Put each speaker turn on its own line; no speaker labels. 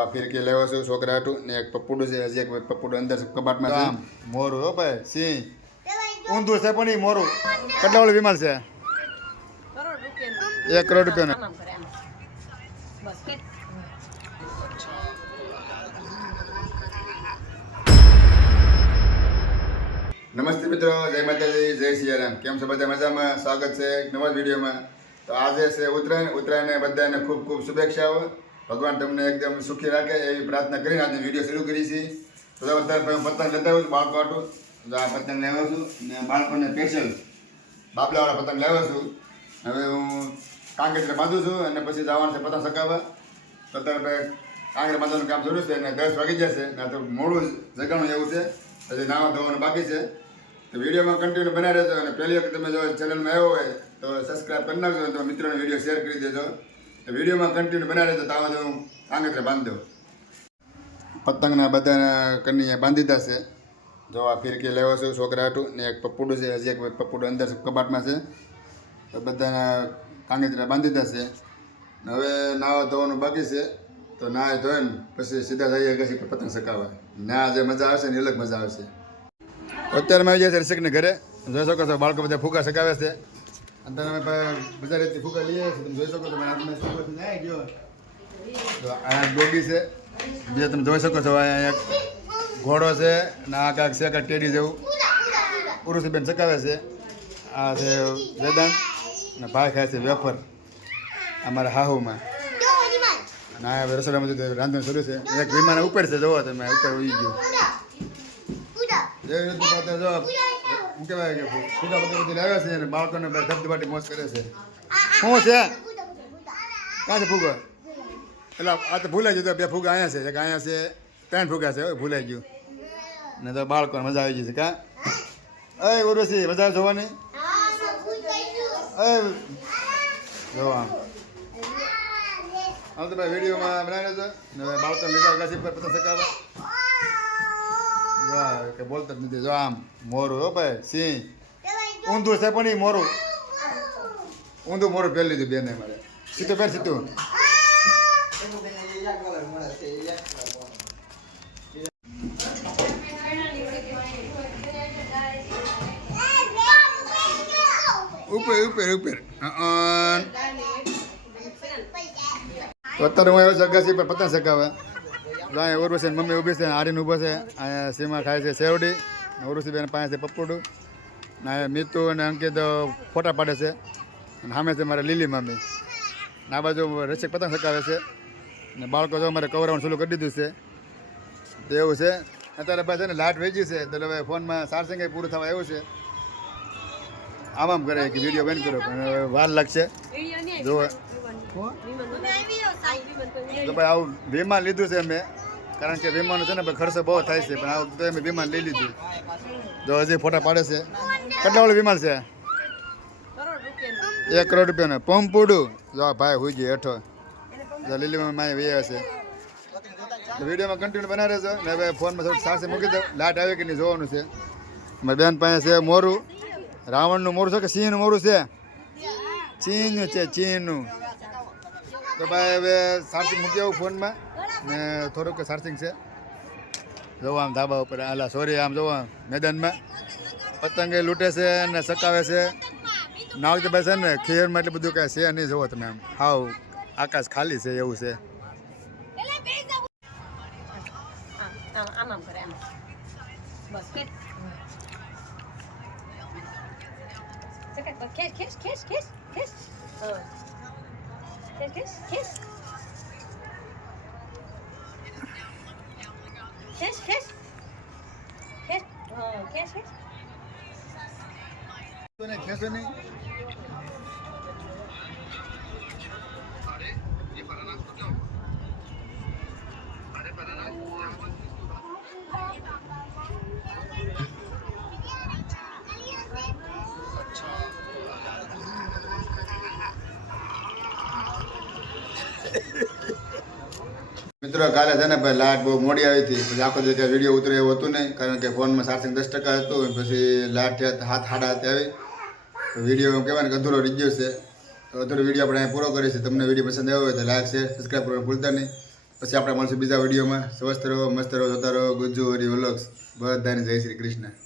આ ફિરકી લેવા છું છોકરા હતું ને એક પપ્પુડું છે હજી એક પપ્પુડું અંદર કબાટમાં છે. મોરું હો ભાઈ સિંહ. ઊંધું છે પણ ઈ મોરું. કેટલા વાળું વિમાન છે? એક કરોડ રૂપિયાનું.
આમ આમ કરે આમ. બસ કે
નમસ્તે મિત્રો જય માતાજી જય સિયારામ. કેમ છો બધા મજામાં? સ્વાગત છે એક નવા વિડીયોમાં. તો આજે છે ઉત્તરાયણ. ઉત્તરાયણને બધાને ખૂબ ખૂબ શુભેચ્છાઓ. ભગવાન તમને એકદમ સુખી રાખે એવી પ્રાર્થના કરીને આજે વીડિયો શરૂ કરી છે. તો અત્યારે પતંગ લેતા આવું છું, બાળકો હાટું તો આ પતંગ લેવા છું ને બાળકોને સ્પેશિયલ બાબલાવાળા પતંગ લાવ્યો છું. હવે હું કાંકરેજને બાંધું છું અને પછી જવાનું છે પતંગ સકાવવા તો અત્યારે કાંકરે બાંધવાનું કામ શરૂ છે અને દસ વાગી જશે. ને તો મોડું જગાણું એવું છે. પછી નાવા ધોવાનું બાકી છે. તો વિડીયોમાં કન્ટિન્યુ બનાવી રહેજો અને પહેલી વખત તમે જો ચેનલમાં આવ્યો હોય તો સબસ્ક્રાઈબ કરી નાખજો તો મિત્રોને વીડિયો શેર કરી દેજો. વિડીયોમાં કન્ટિન્યુ બનાવી તો તાવા હું કાંગરે બાંધી પતંગના બધાના કન્યા બાંધી દાશે. જો આ ફિરકી લેવા છું છોકરા હતું ને એક પપ્પુડું છે, હજી એક પપ્પુડું અંદર કબાટમાં છે. તો બધાના કાંગેતરા બાંધી છે હવે નાવા ધોવાનું બાકી છે. તો નાય ધોઈને પછી સીધા જઈએ પછી પતંગ સકાવવા ના જે મજા આવશે ને અલગ મજા આવશે. અત્યારમાં આવી જાય છે ઋષિકને ઘરે. જોઈ શકો છો, બાળકો બધા ફૂગા સકાવે છે. અત્યારે અમે બધા બજારેથી ફૂગા લઈએ છીએ તમે જોઈ શકો છો મારા હાથમાં ફૂગો છે. આ ગયો તો આ ડોગી છે બીજા તમે જોઈ શકો છો અહીંયા એક ઘોડો છે ને આ કાંક છે કાંક ટેડી જેવું. પુરુષબેન ચકાવે છે. આ છે વેદાંત ને ભાઈ ખાય છે વેફર અમારા હાહુમાં. અને આ રસોડામાં જો રાંધણ શરૂ છે. એક વિમાન ઉપર છે જોવો તમે ઉપર ઉઈ ગયું. જો શું કહેવાય કે ફૂગા બધું બધું લાવ્યા છે અને બાળકોને બધા ધબધબાટી મોજ કરે છે. શું છે? ક્યાં છે ફૂગો એટલે આ તો ભૂલાઈ ગયું તો બે ફૂગા અહીંયા છે. એક અહીંયા છે ત્રણ ફૂગા છે ભૂલાઈ ગયું. ને તો બાળકોને મજા આવી ગઈ છે કાં? અય ઉર્વશી મજા જોવાની? અય જોવા આમ તો ભાઈ વિડીયોમાં બનાવી લેજો ને બાળકોને લીધા પર પતંગ આ કે બોલતા જ નથી. જો આમ મોરું હો ભાઈ સિંહ. ઊંધું છે પણ એ મોરું. ઊંધું મોરું પહેરી લીધું બેને મારે. સીધું પહેર સીધું. ઉપર ઉપર ઉપર. અત્યારે હું આવ્યો છું અગાસી પર પતંગ સકાવે જો અહીંયા છે મમ્મી ઊભી છે આરીન ઊભો છે. અહીંયા સીમા ખાય છે સેવડી બેન પાસે છે પપ્પુડું ને મીતુ અને અંકિત ફોટા પાડે છે. અને સામે છે મારે લીલી મમ્મી. ને આ બાજુ રસિક પતંગ સકાવે છે. ને બાળકો જો મારે કવરાવણ સુલું કરી દીધું છે. તો એવું છે. અત્યારે ભાઈ છે ને લાઇટ વેચી છે. તો હવે ફોનમાં ચાર્જિંગ પૂરું થવા આવ્યું છે. આમ આમ કરે કે વીડિયો બંધ કરો પણ હવે વાર લાગશે. જો. તો ભાઈ આવું વીમા લીધું છે મેં કારણ કે વિમાન છે ને ખર્ચો બહુ થાય છે, પણ આ વખતે અમે વિમાન લઈ લીધું. જો હજી ફોટા પાડે છે. કેટલા વાળું વિમાન છે? એક કરોડ રૂપિયાનું પંપુડું. જો ભાઈ હોઈ ગયો હેઠો. જો લીલીમાં માય વહી છે. વિડીયોમાં કન્ટિન્યુ બનાવી રહેજો. ને હવે ફોનમાં થોડું સાસે મૂકી દો. લાઇટ આવે કે નહીં જોવાનું છે. મારી બેન પાસે છે મોરું. રાવણનું મોરું છે કે સિંહનું મોરું છે? ચીનનું છે ચીનનું તો ભાઈ હવે સાસે મૂકી આવું ફોનમાં. ને થોડુંક ચાર્જિંગ છે. જોવો આમ ધાબા ઉપર, આલા સોરી આમ જોવો મેદાનમાં. પતંગે લૂંટે છે ને સકાવે છે. નાવતી પાસે ને, ખીરમાં એટલું બધું કાંઈ છે નહીં, જોવો તમે આમ. હાવ આકાશ ખાલી છે, એવું છે.
ખેસ ખેસ ખેસ ખેસ ખેસ ખેસ ખેસ ખેસ ખેસ ખેસ ખેસ ખેસ ખેસ
નહીં? મિત્રો, કાલે છે ને ભાઈ લાઇટ બહુ મોડી આવી હતી. પછી આખો દિવસ વીડિયો ઉતરે એવું હતું નહીં. કારણ કે ફોનમાં ચાર્જિંગ દસ ટકા હતું પછી લાઇટ હાથ હાડા હાથે આવી. વીડિયો કહેવાય ને અધૂરો રહી ગયો છે અધૂરો વીડિયો આપણે પૂરો છીએ. તમને વીડિયો પસંદ આવ્યો હોય તો લાઈક છે સબસ્ક્રાઈબ કરવાનું ભૂલતા નહીં. પછી આપણે મળશું બીજા વિડીયોમાં સ્વસ્થ રહો, મસ્ત રહો, જોતા રહો. ગુજ્જુ હરી વલોક્સ બધાને જય શ્રી કૃષ્ણ.